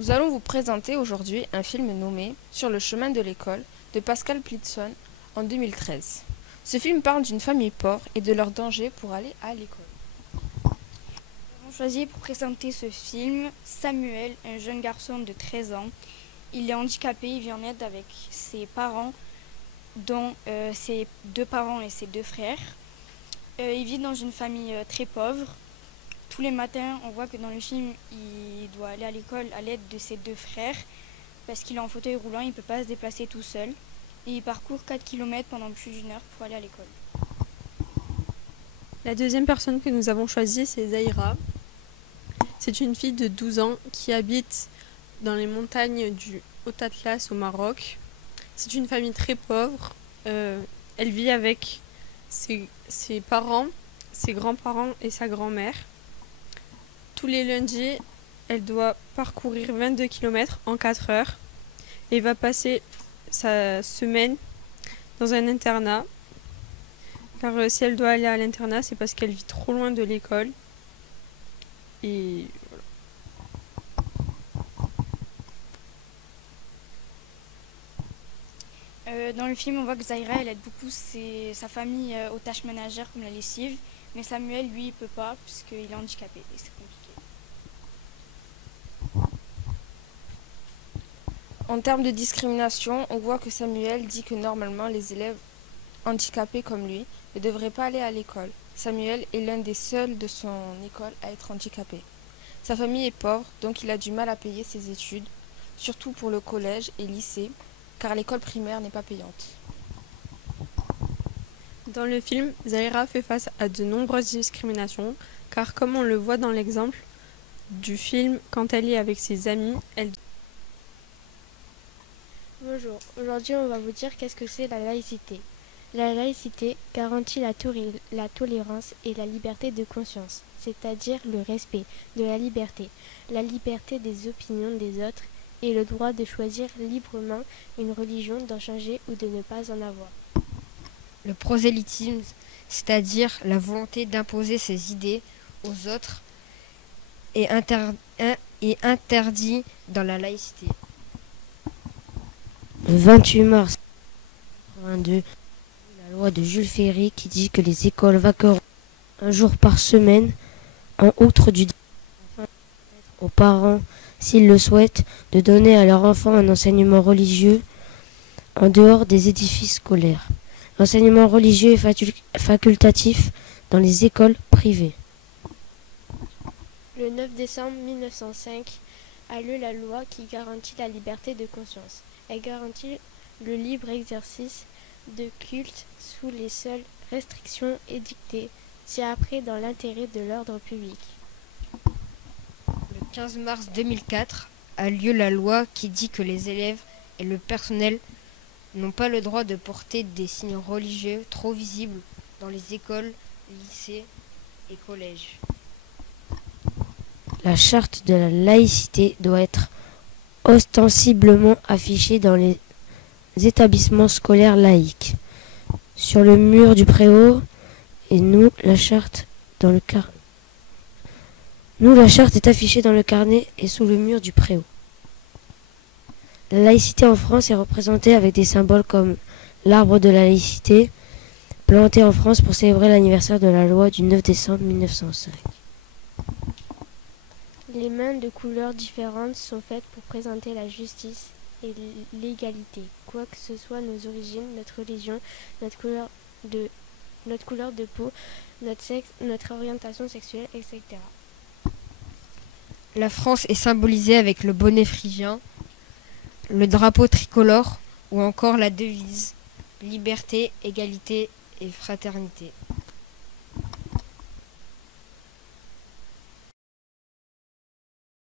Nous allons vous présenter aujourd'hui un film nommé Sur le chemin de l'école de Pascal Plisson en 2013. Ce film parle d'une famille pauvre et de leur danger pour aller à l'école. Nous avons choisi pour présenter ce film Samuel, un jeune garçon de 13 ans. Il est handicapé, il vit en aide avec ses parents, dont ses deux parents et ses deux frères. Il vit dans une famille très pauvre. Tous les matins, on voit que dans le film, il doit aller à l'école à l'aide de ses deux frères parce qu'il est en fauteuil roulant, il ne peut pas se déplacer tout seul. Et il parcourt 4 km pendant plus d'une heure pour aller à l'école. La deuxième personne que nous avons choisie, c'est Zahira. C'est une fille de 12 ans qui habite dans les montagnes du Haut-Atlas au Maroc. C'est une famille très pauvre. Elle vit avec ses parents, ses grands-parents et sa grand-mère. Tous les lundis, elle doit parcourir 22 km en 4 heures et va passer sa semaine dans un internat. Car si elle doit aller à l'internat, c'est parce qu'elle vit trop loin de l'école. Et voilà. Dans le film, on voit que Zahira, elle aide beaucoup sa famille aux tâches ménagères comme la lessive. Mais Samuel, lui, il peut pas puisqu'il est handicapé et c'est compliqué. En termes de discrimination, on voit que Samuel dit que normalement les élèves handicapés comme lui ne devraient pas aller à l'école. Samuel est l'un des seuls de son école à être handicapé. Sa famille est pauvre, donc il a du mal à payer ses études, surtout pour le collège et lycée, car l'école primaire n'est pas payante. dans le film, Zahira fait face à de nombreuses discriminations, car comme on le voit dans l'exemple du film, quand elle est avec ses amis, elle... Bonjour, aujourd'hui on va vous dire qu'est-ce que c'est la laïcité. La laïcité garantit la tolérance et la liberté de conscience, c'est-à-dire le respect de la liberté des opinions des autres et le droit de choisir librement une religion, d'en changer ou de ne pas en avoir. Le prosélytisme, c'est-à-dire la volonté d'imposer ses idées aux autres, est interdit dans la laïcité. Le 28 mars 1982, la loi de Jules Ferry qui dit que les écoles vaqueront un jour par semaine, en outre du droit aux parents, s'ils le souhaitent, de donner à leurs enfants un enseignement religieux en dehors des édifices scolaires. L'enseignement religieux est facultatif dans les écoles privées. Le 9 décembre 1905 a lieu la loi qui garantit la liberté de conscience. Elle garantit le libre exercice de culte sous les seules restrictions édictées, ci-après dans l'intérêt de l'ordre public. Le 15 mars 2004 a lieu la loi qui dit que les élèves et le personnel n'ont pas le droit de porter des signes religieux trop visibles dans les écoles, lycées et collèges. La charte de la laïcité doit être ostensiblement affichée dans les établissements scolaires laïques. Sur le mur du préau, et la charte est affichée dans le carnet et sous le mur du préau. La laïcité en France est représentée avec des symboles comme l'arbre de la laïcité, planté en France pour célébrer l'anniversaire de la loi du 9 décembre 1905. Les mains de couleurs différentes sont faites pour présenter la justice et l'égalité, quoi que ce soit nos origines, notre religion, notre couleur de peau, notre sexe, notre orientation sexuelle, etc. La France est symbolisée avec le bonnet phrygien, le drapeau tricolore ou encore la devise liberté, égalité et fraternité.